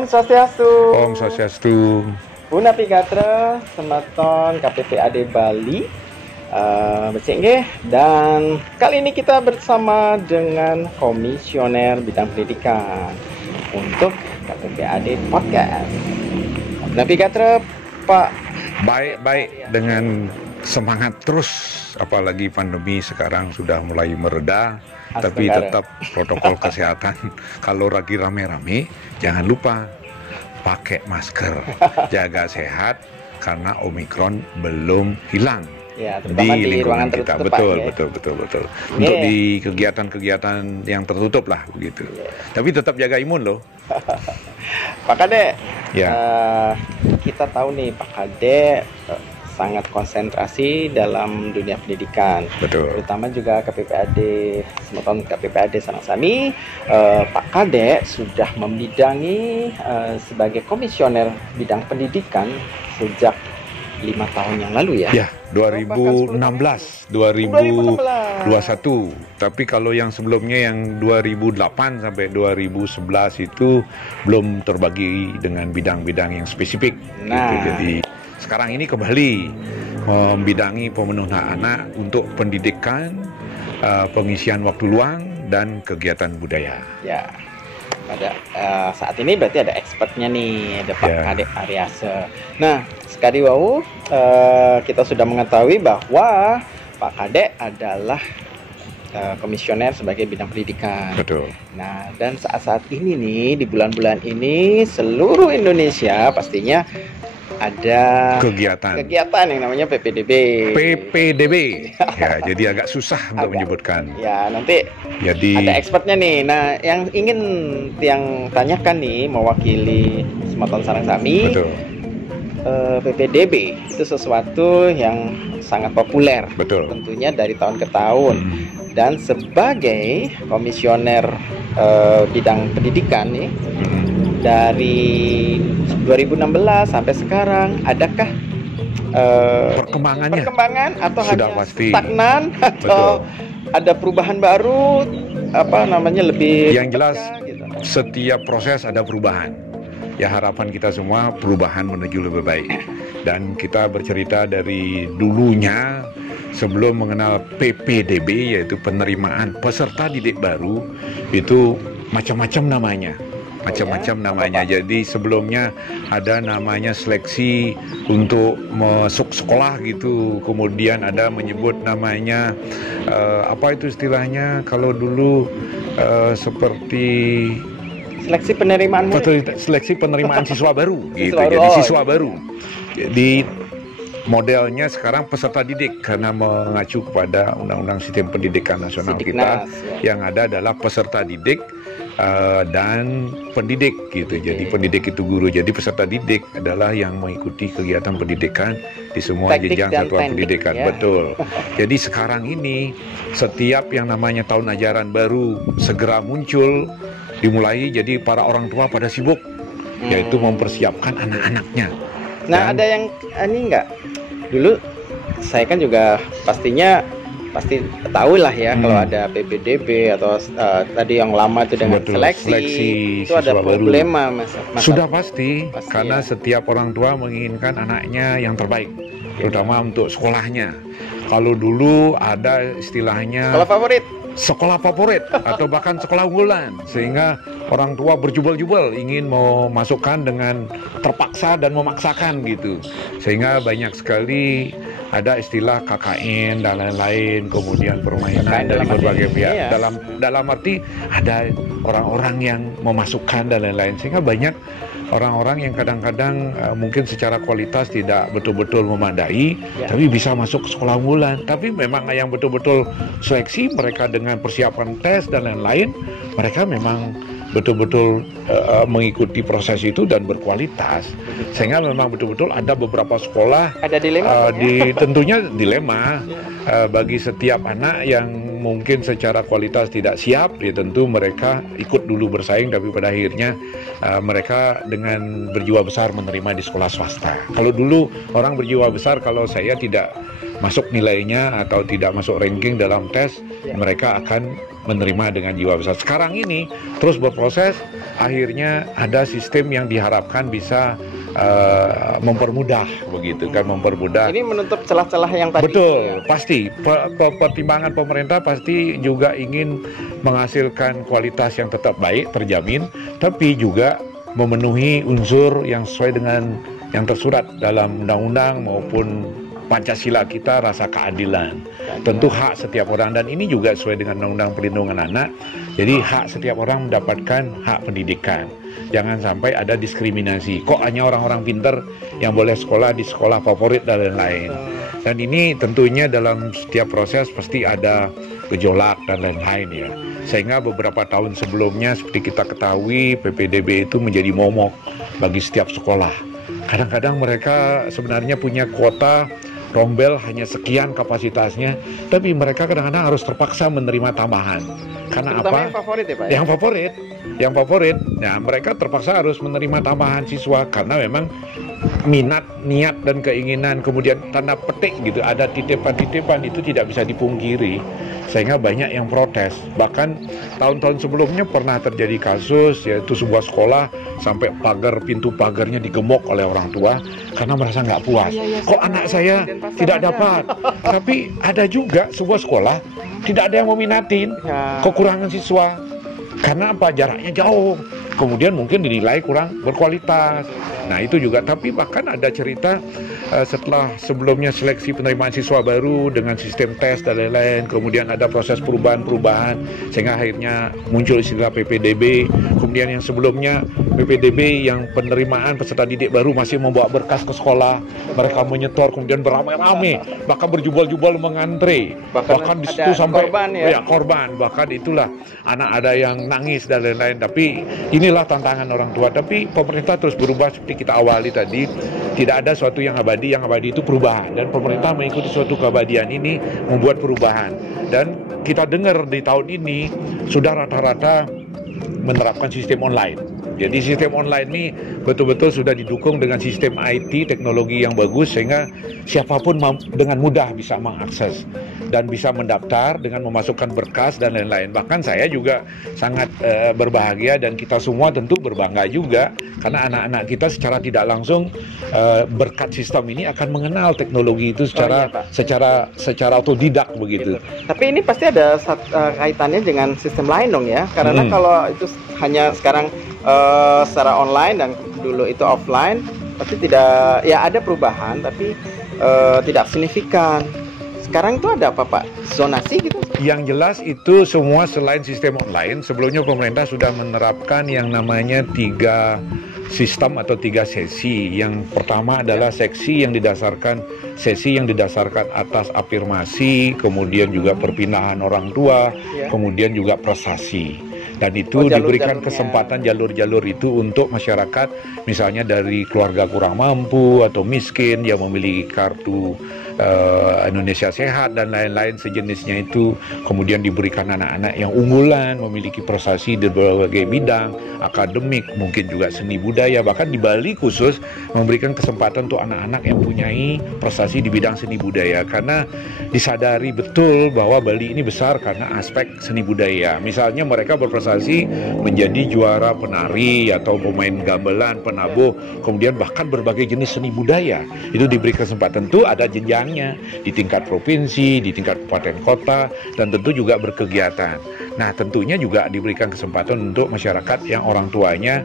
Om Swastiastu. Om Swastiastu. Punapi Gatra, Sematon KPPAD Bali. Becek dan kali ini kita bersama dengan komisioner bidang pendidikan untuk KPPAD Podcast. Punapi Gatra, Pak. Baik dengan semangat terus, apalagi pandemi sekarang sudah mulai mereda, tapi tetap protokol kesehatan. Kalau lagi rame-rame, jangan lupa pakai masker, jaga sehat karena Omikron belum hilang. Ya, terutama di lingkungan kita. Betul. Untuk di kegiatan-kegiatan yang tertutup lah begitu. Tapi tetap jaga imun loh. Pak Kade, ya. Kita tahu nih Pak Kade sangat konsentrasi dalam dunia pendidikan. Betul. Terutama juga KPPAD Sematon KPPAD Sanangsami. Pak Kade sudah membidangi sebagai komisioner bidang pendidikan sejak 5 tahun yang lalu ya? Ya, 2016, 2021. Tapi kalau yang sebelumnya yang 2008 sampai 2011 itu belum terbagi dengan bidang-bidang yang spesifik. Nah, gitu. Jadi sekarang ini kembali membidangi pemenuhan anak untuk pendidikan, pengisian waktu luang dan kegiatan budaya. Ya. Pada saat ini berarti ada expertnya nih, ada Pak Kade Aryase. Nah, sekali wau kita sudah mengetahui bahwa Pak Kade adalah komisioner sebagai bidang pendidikan. Betul. Nah, dan saat-saat ini nih, di bulan-bulan ini seluruh Indonesia pastinya ada kegiatan yang namanya PPDB. Ya, jadi agak susah untuk menyebutkan. Ya, nanti jadi ada expertnya nih. Nah, yang ingin yang tanyakan nih mewakili Sematon Sanangsami. Betul. PPDB itu sesuatu yang sangat populer. Betul. Tentunya dari tahun ke tahun. Dan sebagai komisioner bidang pendidikan nih, dari 2016 sampai sekarang, adakah perkembangan atau sudah hanya pasti stagnan atau ada perubahan baru, lebih yang jelas gitu? Setiap proses ada perubahan. Ya, harapan kita semua perubahan menuju lebih baik. Dan kita bercerita dari dulunya sebelum mengenal PPDB, yaitu penerimaan peserta didik baru, itu macam-macam namanya. Jadi sebelumnya ada namanya seleksi untuk masuk sekolah gitu, kemudian ada menyebut namanya apa itu istilahnya kalau dulu seperti seleksi penerimaan murid. Seleksi penerimaan siswa baru gitu. Jadi siswa baru. Jadi modelnya sekarang peserta didik karena mengacu kepada Undang-Undang Sistem Pendidikan Nasional kita, yang ada adalah peserta didik dan pendidik gitu. Jadi pendidik itu guru. Jadi peserta didik adalah yang mengikuti kegiatan pendidikan di semua jenjang satuan pendidikan. Ya. Betul. Jadi sekarang ini setiap yang namanya tahun ajaran baru segera muncul, dimulai, jadi para orang tua pada sibuk yaitu mempersiapkan anak-anaknya. Nah, ada yang ini enggak? Dulu saya kan juga pasti tahu lah ya kalau ada PPDB atau tadi yang lama itu dengan seleksi itu ada problema sudah pasti karena setiap orang tua menginginkan anaknya yang terbaik, terutama untuk sekolahnya. Kalau dulu ada istilahnya sekolah favorit atau bahkan sekolah unggulan, sehingga orang tua berjubel-jubel ingin memasukkan dengan terpaksa dan memaksakan gitu, sehingga banyak sekali ada istilah KKN dan lain-lain, kemudian permainan dari berbagai pihak. Dalam arti ada orang-orang yang memasukkan dan lain-lain, sehingga banyak orang-orang yang kadang-kadang mungkin secara kualitas tidak betul-betul memadai, tapi bisa masuk ke sekolah unggulan. Tapi memang yang betul-betul seleksi mereka dengan persiapan tes dan lain-lain, mereka memang betul-betul mengikuti proses itu dan berkualitas, sehingga memang betul-betul ada beberapa sekolah ada dilema tentunya dilema bagi setiap anak yang mungkin secara kualitas tidak siap, ya tentu mereka ikut dulu bersaing, tapi pada akhirnya mereka dengan berjiwa besar menerima di sekolah swasta. Kalau dulu orang berjiwa besar, kalau saya tidak masuk nilainya atau tidak masuk ranking dalam tes, mereka akan menerima dengan jiwa besar. Sekarang ini terus berproses, akhirnya ada sistem yang diharapkan bisa mempermudah begitu kan, mempermudah. Ini menutup celah-celah yang tadi. Betul, pasti pertimbangan pemerintah pasti juga ingin menghasilkan kualitas yang tetap baik, terjamin, tapi juga memenuhi unsur yang sesuai dengan yang tersurat dalam undang-undang maupun Pancasila kita, rasa keadilan. Tentu hak setiap orang, dan ini juga sesuai dengan Undang-Undang Perlindungan Anak. Jadi hak setiap orang mendapatkan hak pendidikan. Jangan sampai ada diskriminasi. Kok hanya orang-orang pintar yang boleh sekolah di sekolah favorit dan lain-lain. Dan ini tentunya dalam setiap proses pasti ada gejolak dan lain-lain ya. Sehingga beberapa tahun sebelumnya seperti kita ketahui PPDB itu menjadi momok bagi setiap sekolah. Kadang-kadang mereka sebenarnya punya kuota rombel hanya sekian kapasitasnya, tapi mereka kadang-kadang harus terpaksa menerima tambahan. Karena terutama apa? Yang favorit ya Pak? Yang favorit. Nah, mereka terpaksa harus menerima tambahan siswa karena memang minat, niat dan keinginan, kemudian tanda petik gitu, ada titipan-titipan itu tidak bisa dipungkiri. Sehingga banyak yang protes. Bahkan tahun-tahun sebelumnya pernah terjadi kasus, yaitu sebuah sekolah sampai pintu pagarnya digemok oleh orang tua karena merasa nggak puas. Kok anak saya tidak dapat? Tapi ada juga sebuah sekolah tidak ada yang meminatin, kekurangan siswa. Karena apa? Jaraknya jauh. Kemudian mungkin dinilai kurang berkualitas. Nah itu juga, tapi bahkan ada cerita setelah sebelumnya seleksi penerimaan siswa baru dengan sistem tes dan lain-lain, kemudian ada proses perubahan-perubahan sehingga akhirnya muncul istilah PPDB. Kemudian yang sebelumnya PPDB yang penerimaan peserta didik baru masih membawa berkas ke sekolah, mereka menyetor kemudian beramai-ramai, bahkan berjubel-jubel mengantre, bahkan di situ sampai korban, korban, bahkan itulah anak ada yang nangis dan lain-lain. Tapi inilah tantangan orang tua. Tapi pemerintah terus berubah seperti kita awali tadi, tidak ada suatu yang abadi itu perubahan, dan pemerintah mengikuti suatu keabadian ini membuat perubahan. Dan kita dengar di tahun ini sudah rata-rata menerapkan sistem online. Jadi sistem online ini betul-betul sudah didukung dengan sistem IT, teknologi yang bagus, sehingga siapapun dengan mudah bisa mengakses dan bisa mendaftar dengan memasukkan berkas dan lain-lain. Bahkan saya juga sangat berbahagia dan kita semua tentu berbangga juga karena anak-anak kita secara tidak langsung berkat sistem ini akan mengenal teknologi itu secara otodidak begitu. Tapi ini pasti ada kaitannya dengan sistem lain dong ya, karena kalau itu hanya sekarang secara online dan dulu itu offline, pasti tidak, ya ada perubahan tapi tidak signifikan. Sekarang itu ada apa Pak? Zonasi gitu? Yang jelas itu semua selain sistem online, sebelumnya pemerintah sudah menerapkan yang namanya 3 sistem atau 3 sesi. Yang pertama adalah sesi yang didasarkan atas afirmasi, kemudian juga perpindahan orang tua, kemudian juga prestasi. Dan itu diberikan kesempatan jalur-jalur itu untuk masyarakat, misalnya dari keluarga kurang mampu atau miskin yang memiliki kartu Indonesia Sehat dan lain-lain sejenisnya itu, kemudian diberikan anak-anak yang unggulan, memiliki prestasi di berbagai bidang, akademik, mungkin juga seni budaya. Bahkan di Bali khusus memberikan kesempatan untuk anak-anak yang mempunyai prestasi di bidang seni budaya, karena disadari betul bahwa Bali ini besar karena aspek seni budaya. Misalnya mereka berprestasi menjadi juara penari atau pemain gamelan, penabuh, kemudian bahkan berbagai jenis seni budaya itu diberi kesempatan. Itu ada jenjang di tingkat provinsi, di tingkat kabupaten kota, dan tentu juga berkegiatan. Nah, tentunya juga diberikan kesempatan untuk masyarakat yang orang tuanya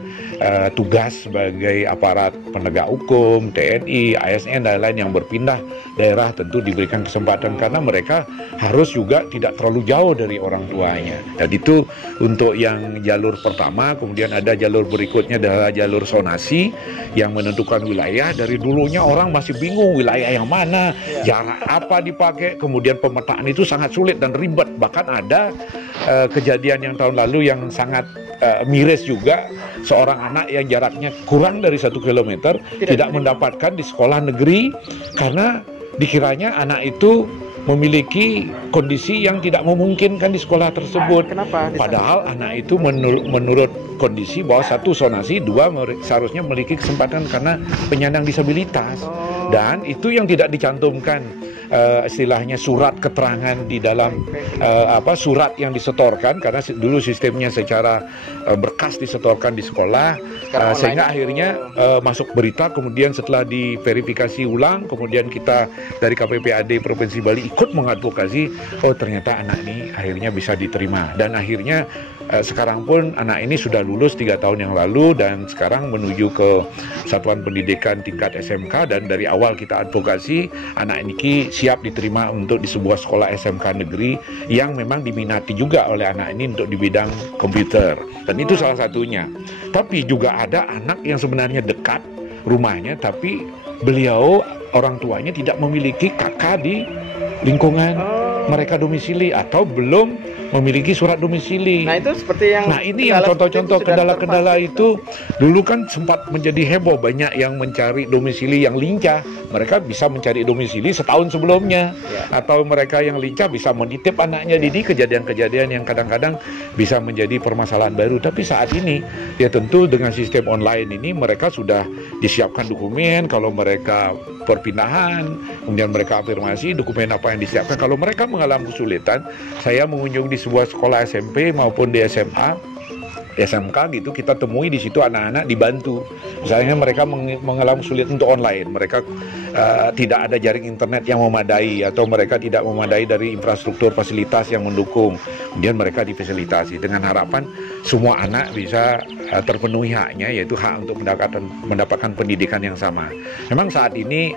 tugas sebagai aparat penegak hukum, TNI, ASN, dan lain-lain yang berpindah daerah, tentu diberikan kesempatan karena mereka harus juga tidak terlalu jauh dari orang tuanya. Dan itu untuk yang jalur pertama. Kemudian ada jalur berikutnya adalah jalur zonasi yang menentukan wilayah. Dari dulunya orang masih bingung wilayah yang mana, jarak apa dipakai, kemudian pemetaan itu sangat sulit dan ribet. Bahkan ada kejadian yang tahun lalu yang sangat miris juga, seorang anak yang jaraknya kurang dari 1 kilometer tidak mendapatkan di sekolah negeri karena dikiranya anak itu memiliki kondisi yang tidak memungkinkan di sekolah tersebut. Kenapa? Padahal anak itu menurut kondisi bahwa 1 zonasi, 2 seharusnya memiliki kesempatan karena penyandang disabilitas. Dan itu yang tidak dicantumkan istilahnya surat keterangan di dalam surat yang disetorkan, karena dulu sistemnya secara berkas disetorkan di sekolah, sehingga akhirnya masuk berita, kemudian setelah diverifikasi ulang, kemudian kita dari KPPAD Provinsi Bali ikut mengadvokasi, oh ternyata anak ini akhirnya bisa diterima, dan akhirnya sekarang pun anak ini sudah lulus 3 tahun yang lalu dan sekarang menuju ke satuan pendidikan tingkat SMK, dan dari awal kita advokasi anak ini siap diterima untuk di sebuah sekolah SMK negeri yang memang diminati juga oleh anak ini untuk di bidang komputer, dan itu salah satunya. Tapi juga ada anak yang sebenarnya dekat rumahnya, tapi beliau orang tuanya tidak memiliki kakak di lingkungan mereka domisili atau belum memiliki surat domisili. Nah itu seperti yang ini yang contoh-contoh kendala-kendala itu dulu kan sempat menjadi heboh, banyak yang mencari domisili yang lincah. Mereka bisa mencari domisili setahun sebelumnya, atau mereka yang lincah bisa menitip anaknya di kejadian-kejadian yang kadang-kadang bisa menjadi permasalahan baru. Tapi saat ini ya tentu dengan sistem online ini mereka sudah disiapkan dokumen kalau mereka perpindahan, kemudian mereka afirmasi dokumen apa yang disiapkan. Kalau mereka mengalami kesulitan, saya mengunjungi di sebuah sekolah SMP maupun di SMA, SMK gitu, kita temui di situ anak-anak dibantu. Misalnya mereka mengalami sulit untuk online, mereka tidak ada jaring internet yang memadai, atau mereka tidak memadai dari infrastruktur fasilitas yang mendukung. Kemudian mereka difasilitasi dengan harapan semua anak bisa terpenuhi haknya, yaitu hak untuk mendapatkan pendidikan yang sama. Memang saat ini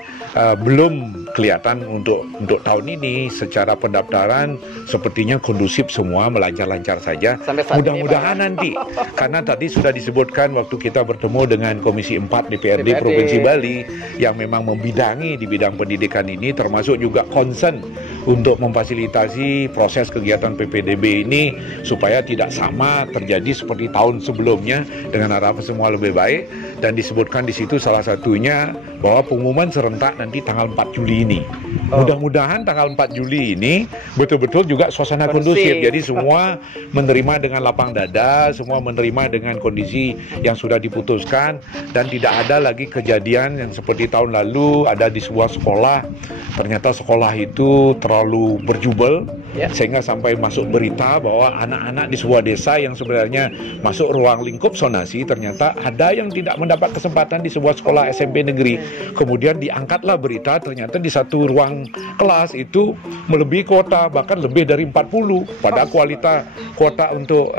belum kelihatan untuk tahun ini secara pendaftaran sepertinya kondusif, semua melancar-lancar saja. Mudah-mudahan nanti, karena tadi sudah disebutkan waktu kita bertemu dengan Komisi 4 DPRD Provinsi Bali yang memang membidangi di bidang pendidikan ini, termasuk juga concern untuk memfasilitasi proses kegiatan PPDB ini supaya tidak sama terjadi seperti tahun sebelumnya, dengan harapan semua lebih baik. Dan disebutkan di situ salah satunya bahwa pengumuman serentak nanti tanggal 4 Juli ini. Mudah-mudahan tanggal 4 Juli ini betul-betul juga suasana kondusif. Jadi semua menerima dengan lapang dada, semua menerima dengan kondisi yang sudah diputuskan, dan tidak ada lagi kejadian yang seperti tahun lalu ada di sebuah sekolah. Ternyata sekolah itu terlalu berjubel, sehingga sampai masuk berita bahwa anak-anak di sebuah desa yang sebenarnya masuk ruang lingkup zonasi, ternyata ada yang tidak mendapat kesempatan di sebuah sekolah SMP negeri. Kemudian diangkatlah berita, ternyata di satu ruang kelas itu melebihi kuota, bahkan lebih dari 40. Pada kualitas kuota untuk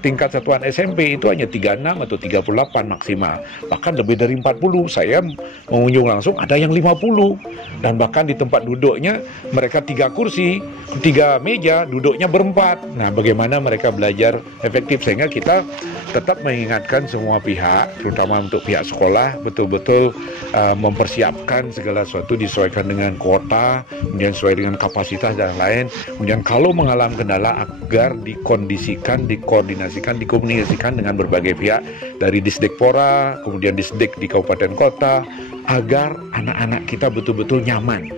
tingkat satuan SMP itu hanya 36 atau 38 maksimal. Bahkan lebih dari 40. Saya mengunjung langsung ada yang 50. Dan bahkan di tempat duduknya mereka 3 kursi, 3 meja, duduknya berempat. Nah, bagaimana mereka belajar efektif? Sehingga kita tetap mengingatkan semua pihak, terutama untuk pihak sekolah, betul-betul mempersiapkan segala sesuatu disesuaikan dengan kuota, kemudian sesuai dengan kapasitas dan lain. Kemudian kalau mengalami kendala agar dikondisikan, dikoordinasikan, dikomunikasikan dengan berbagai pihak dari Disdikpora, kemudian Disdik di kabupaten kota, agar anak-anak kita betul-betul nyaman,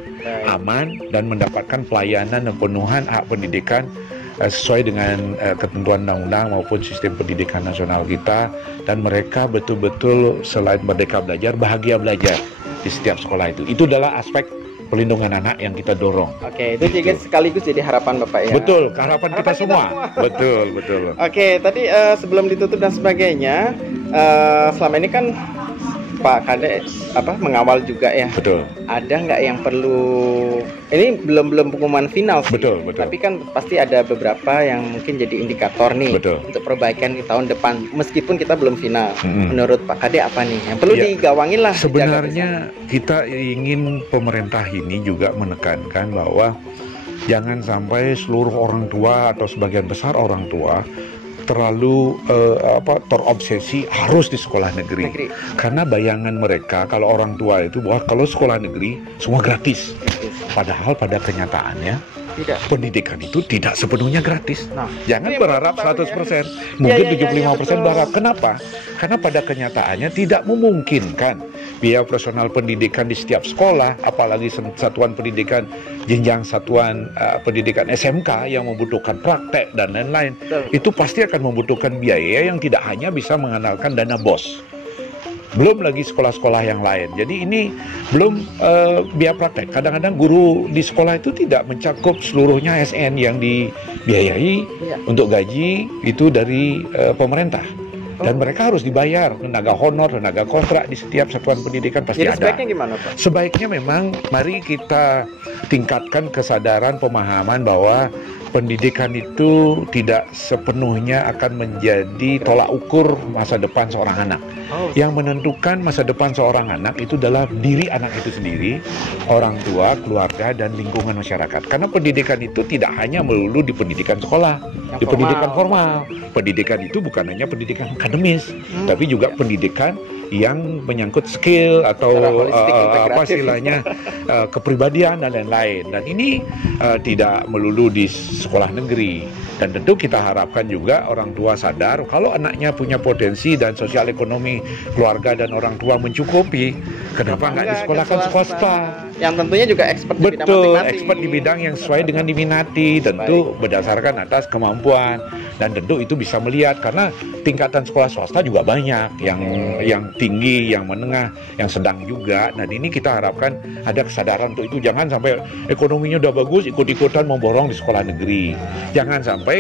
aman, dan mendapatkan pelayanan dan pemenuhan hak pendidikan sesuai dengan ketentuan undang-undang maupun sistem pendidikan nasional kita, dan mereka betul-betul selain merdeka belajar, bahagia belajar di setiap sekolah itu. Itu adalah aspek pelindungan anak yang kita dorong. Oke, itu juga sekaligus jadi harapan Bapak ya. Betul, harapan kita semua. Betul. Oke, tadi sebelum ditutup dan sebagainya, selama ini kan Pak Kadek mengawal juga ya. Betul. Ada nggak yang perlu, ini belum pengumuman final sih. Betul. Tapi kan pasti ada beberapa yang mungkin jadi indikator nih. Betul. Untuk perbaikan di tahun depan, meskipun kita belum final. Menurut Pak Kadek apa nih yang perlu digawangin lah? Sebenarnya kita ingin pemerintah ini juga menekankan bahwa jangan sampai seluruh orang tua atau sebagian besar orang tua terlalu terobsesi harus di sekolah negeri. Karena bayangan mereka kalau orang tua itu bahwa kalau sekolah negeri semua gratis. Padahal pada kenyataannya pendidikan itu tidak sepenuhnya gratis. Jangan berharap 100%, mungkin 75% berharap. Kenapa? Karena pada kenyataannya tidak memungkinkan biaya operasional pendidikan di setiap sekolah, apalagi satuan pendidikan jenjang satuan pendidikan SMK yang membutuhkan praktek dan lain-lain. Itu pasti akan membutuhkan biaya yang tidak hanya bisa mengandalkan dana BOS. belum lagi sekolah-sekolah yang lain. Jadi ini belum biaya praktek. Kadang-kadang guru di sekolah itu tidak mencakup seluruhnya ASN yang dibiayai untuk gaji itu dari pemerintah. Dan mereka harus dibayar tenaga honor, tenaga kontrak di setiap satuan pendidikan pasti ada. Jadi sebaiknya gimana, Pak? Sebaiknya memang mari kita tingkatkan kesadaran pemahaman bahwa pendidikan itu tidak sepenuhnya akan menjadi tolak ukur masa depan seorang anak. Yang menentukan masa depan seorang anak itu adalah diri anak itu sendiri, orang tua, keluarga, dan lingkungan masyarakat. Karena pendidikan itu tidak hanya melulu di pendidikan sekolah, di pendidikan formal. Pendidikan itu bukan hanya pendidikan akademis, tapi juga pendidikan yang menyangkut skill atau apa istilahnya kepribadian dan lain-lain. Dan ini tidak melulu di sekolah negeri. Dan tentu kita harapkan juga orang tua sadar kalau anaknya punya potensi dan sosial ekonomi keluarga dan orang tua mencukupi, kenapa nggak disekolahkan swasta? Yang tentunya juga expert di bidang masing-masing. Expert di bidang yang sesuai dengan diminati, tentu berdasarkan atas kemampuan. Dan tentu itu bisa melihat karena tingkatan sekolah swasta juga banyak yang tinggi, yang menengah, yang sedang juga. Dan ini kita harapkan ada kesadaran untuk itu. Jangan sampai ekonominya udah bagus ikut-ikutan memborong di sekolah negeri. Jangan sampai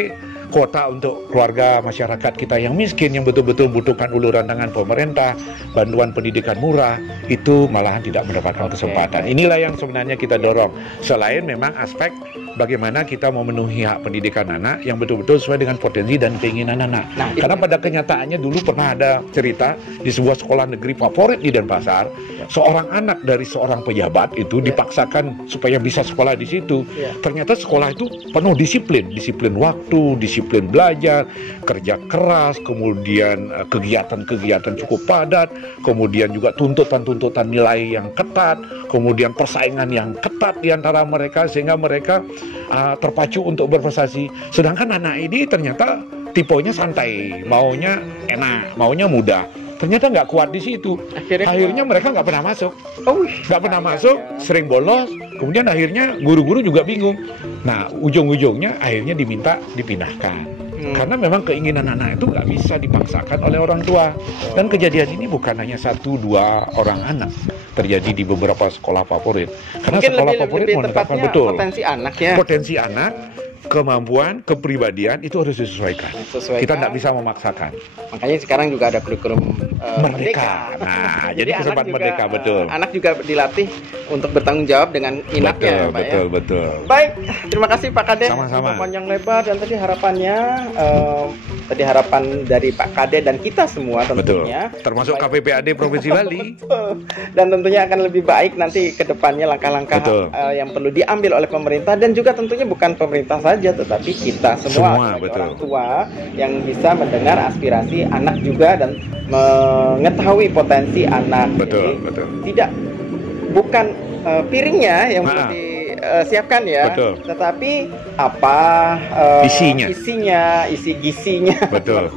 kuota untuk keluarga masyarakat kita yang miskin yang betul-betul butuhkan uluran tangan pemerintah, bantuan pendidikan murah, itu malahan tidak mendapatkan kesempatan. Inilah yang sebenarnya kita dorong. Selain memang aspek bagaimana kita memenuhi hak pendidikan anak yang betul-betul sesuai dengan potensi dan keinginan anak. Karena pada kenyataannya dulu pernah ada cerita di sebuah sekolah negeri favorit di Denpasar, seorang anak dari seorang pejabat itu dipaksakan supaya bisa sekolah di situ. Ternyata sekolah itu penuh disiplin waktu, disiplin belajar, kerja keras, kemudian kegiatan-kegiatan cukup padat, kemudian juga tuntutan-tuntutan nilai yang ketat, kemudian persaingan yang ketat di antara mereka sehingga mereka terpacu untuk berprestasi. Sedangkan anak ini ternyata tipenya santai, maunya enak, maunya mudah. Ternyata nggak kuat di situ. Akhirnya mereka nggak pernah masuk, sering bolos. Kemudian akhirnya guru-guru juga bingung. Nah, ujung-ujungnya akhirnya diminta dipindahkan. Karena memang keinginan anak itu nggak bisa dipaksakan oleh orang tua. Dan kejadian ini bukan hanya 1-2 orang anak, terjadi di beberapa sekolah favorit. Karena mungkin sekolah favorit menetapkan betul potensi anak ya. Potensi anak, kemampuan, kepribadian itu harus disesuaikan. Kita nggak bisa memaksakan. Makanya sekarang juga ada kurikulum merdeka. Nah, jadi kesempatan merdeka, betul. Anak juga dilatih untuk bertanggung jawab dengan minatnya, Pak, betul. Baik, terima kasih Pak Kade. Sama-sama. Panjang lebar dan tadi harapannya, harapan dari Pak Kade dan kita semua tentunya. Betul. Termasuk KPPAD Provinsi Bali. Betul. Dan tentunya akan lebih baik nanti ke depannya langkah-langkah yang perlu diambil oleh pemerintah dan juga tentunya bukan pemerintah saja tetapi kita semua orang tua yang bisa mendengar aspirasi anak juga dan mengetahui potensi anak. Betul. Tidak bukan piringnya yang perlu disiapkan ya, tetapi apa isinya, isi gisinya. Betul.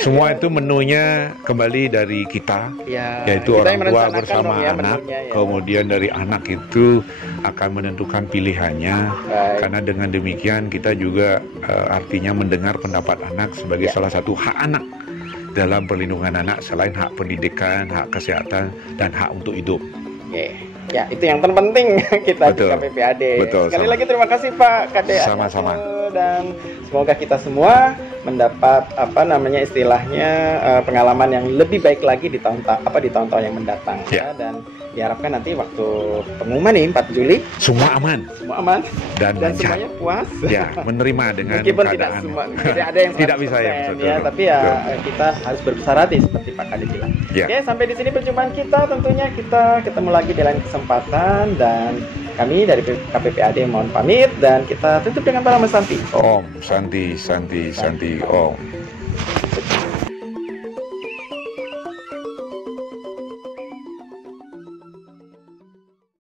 Semua itu menunya kembali dari kita, yaitu orang tua bersama anak. Kemudian dari anak itu akan menentukan pilihannya. Karena dengan demikian kita juga artinya mendengar pendapat anak sebagai salah satu hak anak dalam perlindungan anak selain hak pendidikan, hak kesehatan, dan hak untuk hidup. Ya, itu yang terpenting kita di KPPAD. Sekali lagi terima kasih Pak Kade. Sama-sama. Dan semoga kita semua mendapat istilahnya pengalaman yang lebih baik lagi di tahun-tahun yang mendatang. Dan diharapkan nanti waktu pengumuman nih 4 Juli semua aman. Dan semuanya puas. Ya, menerima dengan meskipun keadaan. tidak ada yang tidak bisa ya, tapi kita harus berbesar hati seperti Pak Kade bilang. Oke, sampai di sini perjumpaan kita. Tentunya kita ketemu lagi di lain kesempatan dan kami dari KPPAD mohon pamit dan kita tutup dengan para Santi. Om Santi Om.